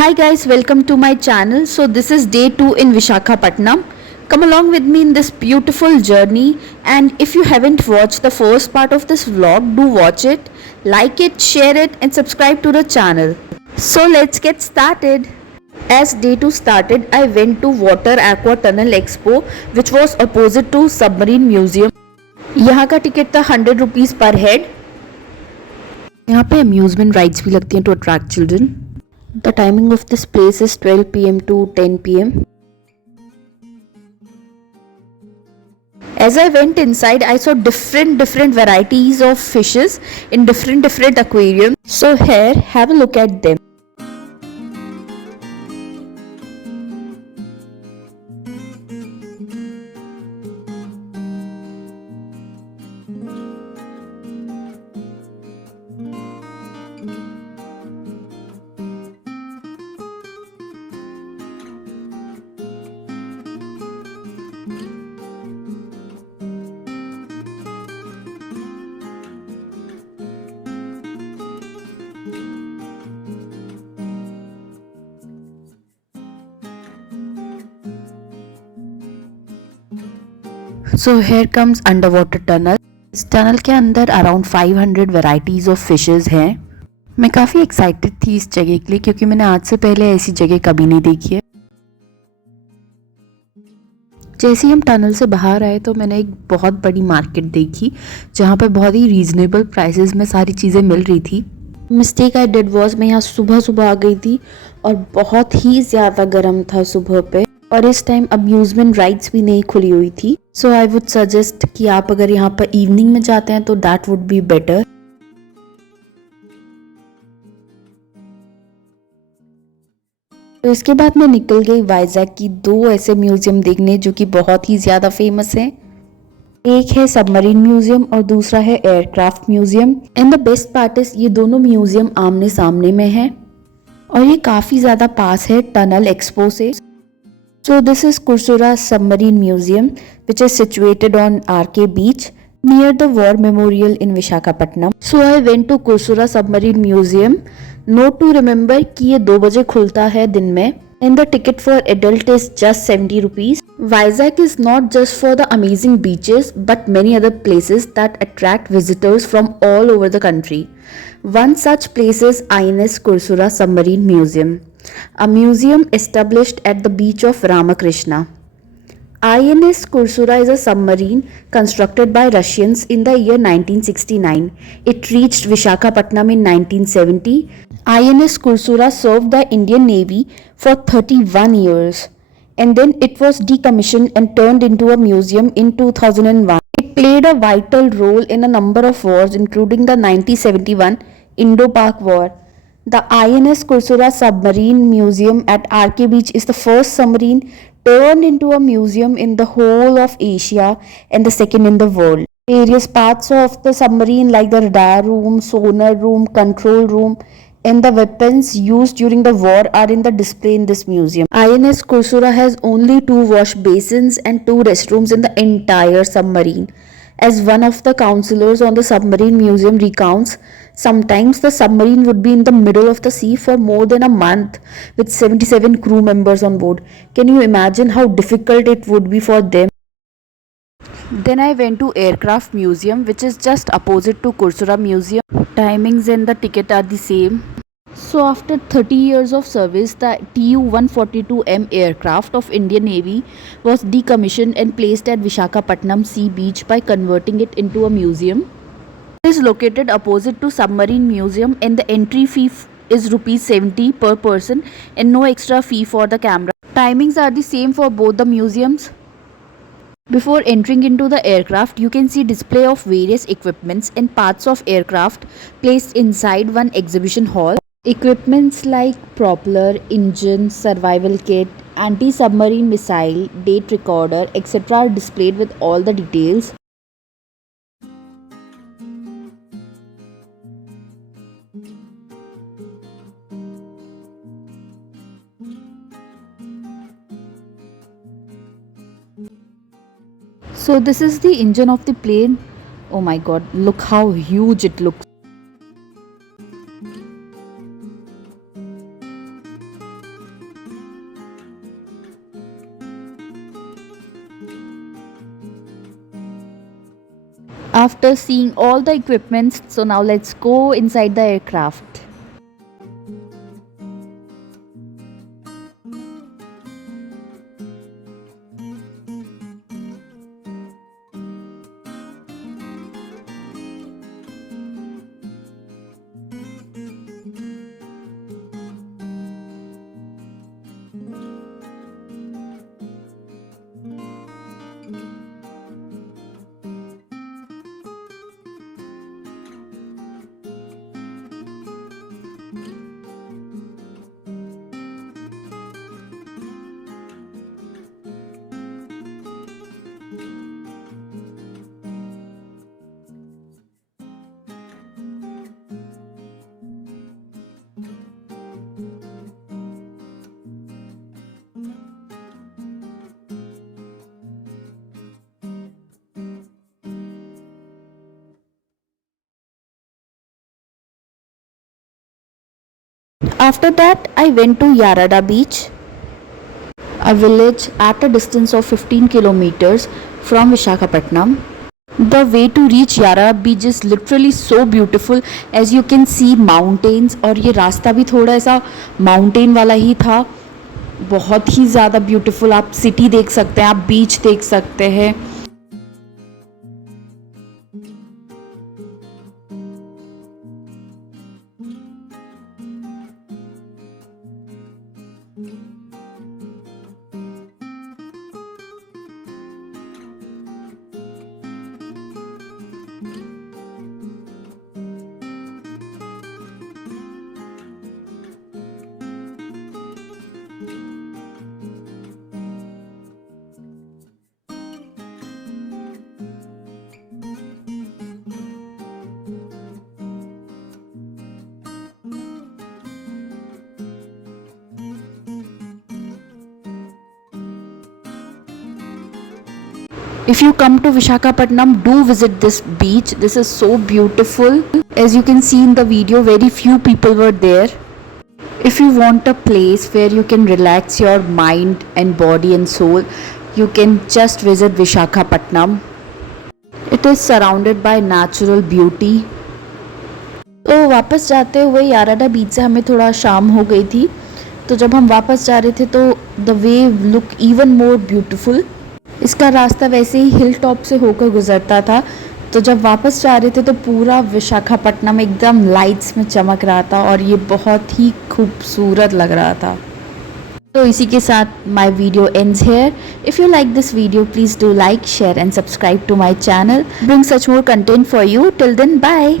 Hi guys, welcome to my channel. So this is day 2 in Vishakhapatnam. Come along with me in this beautiful journey, and if you haven't watched the first part of this vlog, do watch it, like it, share it and subscribe to the channel. So let's get started. As day 2 started, I went to Water Aqua Tunnel Expo which was opposite to Submarine Museum. यहाँ का ticket था 100 rupees पर head. यहाँ पे amusement rides भी लगती हैं to attract children. The timing of this place is 12 p.m. to 10 p.m. As I went inside, I saw different varieties of fishes in different aquariums. So here, have a look at them. So here comes underwater tunnel. इस tunnel के अंदर around 500 varieties of fishes हैं. मैं काफ़ी excited थी इस जगह के लिए क्योंकि मैंने आज से पहले ऐसी जगह कभी नहीं देखी है. जैसे ही हम टनल से बाहर आए तो मैंने एक बहुत बड़ी मार्केट देखी जहाँ पे बहुत ही रीजनेबल प्राइसेस में सारी चीज़ें मिल रही थी. मिस्टेक आई डिड वॉज, मैं यहाँ सुबह आ गई थी और बहुत ही ज़्यादा गर्म था सुबह पे, और इस टाइम अम्यूजमेंट राइड्स भी नहीं खुली हुई थी. सो आई वुड सजेस्ट कि आप अगर यहाँ पर इवनिंग में जाते हैं तो दैट वुड बी बेटर. तो इसके बाद मैं निकल गई वाइजैक की 2 ऐसे म्यूजियम देखने जो कि बहुत ही ज़्यादा फेमस हैं. एक है सबमरीन म्यूजियम और दूसरा है aircraft museum. And the best part is ये दोनों म्यूजियम आमने सामने में हैं और ये काफ़ी ज़्यादा पास है टनल एक्सपो से. So this is Kursura Submarine Museum which is situated on RK Beach near the War Memorial in Vishakhapatnam. So I went to Kursura Submarine Museum. Note to remember कि ये 2 बजे खुलता है दिन में. And the ticket for adult is just 70 rupees. Vizag is not just for the amazing beaches but many other places that attract visitors from all over the country. One such place is INS Kursura Submarine Museum, a museum established at the beach of Ramakrishna. INS Kursura is a submarine constructed by Russians in the year 1969. It reached Vishakhapatnam in 1970. INS Kursura served the Indian Navy for 31 years and then it was decommissioned and turned into a museum in 2001. It played a vital role in a number of wars including the 1971 Indo-Pak War. The INS Kursura Submarine Museum at RK Beach is the first submarine turned into a museum in the whole of Asia and the second in the world. Various parts of the submarine like the radar room, sonar room, control room and the weapons used during the war are in the display in this museum. INS Kursura has only 2 wash basins and 2 restrooms in the entire submarine. As one of the counselors on the submarine museum recounts, sometimes the submarine would be in the middle of the sea for more than a month with 77 crew members on board. Can you imagine how difficult it would be for them? Then I went to Aircraft Museum which is just opposite to Kursura Museum. Timings and the ticket are the same. So after 30 years of service, the Tu-142M aircraft of Indian Navy was decommissioned and placed at Vishakhapatnam Sea Beach by converting it into a museum. It is located opposite to Submarine Museum and the entry fee is rupees 70 per person and no extra fee for the camera. Timings are the same for both the museums. Before entering into the aircraft, you can see display of various equipments and parts of aircraft placed inside one exhibition hall. Equipments like propeller, engine, survival kit, anti-submarine missile, date recorder, etc. are displayed with all the details. So this is the engine of the plane. Oh my god, look how huge it looks. After seeing all the equipments, so now let's go inside the aircraft. After that, I went to Yarada Beach, a village at a distance of 15 kilometers from Vishakhapatnam. The way to reach Yarada Beach is literally so beautiful. As you can see mountains, और ये रास्ता भी थोड़ा ऐसा mountain वाला ही था. बहुत ही ज़्यादा ब्यूटीफुल. आप सिटी देख सकते हैं, आप बीच देख सकते हैं. If you come to Vishakhapatnam, do visit this beach. This is so beautiful. As you can see in the video, very few people were there. If you want a place where you can relax your mind and body and soul, you can just visit Vishakhapatnam. It is surrounded by natural beauty. तो वापस जाते हुए याराडा बीच से हमें थोड़ा शाम हो गई थी. तो जब हम वापस जा रहे थे तो the wave look even more beautiful. इसका रास्ता वैसे ही हिल टॉप से होकर गुजरता था. तो जब वापस जा रहे थे तो पूरा विशाखापट्टनम एकदम लाइट्स में चमक रहा था और ये बहुत ही खूबसूरत लग रहा था. तो इसी के साथ my video ends here. If you like this video please do like, share and subscribe to my channel. Bring such more content for you. Till then bye.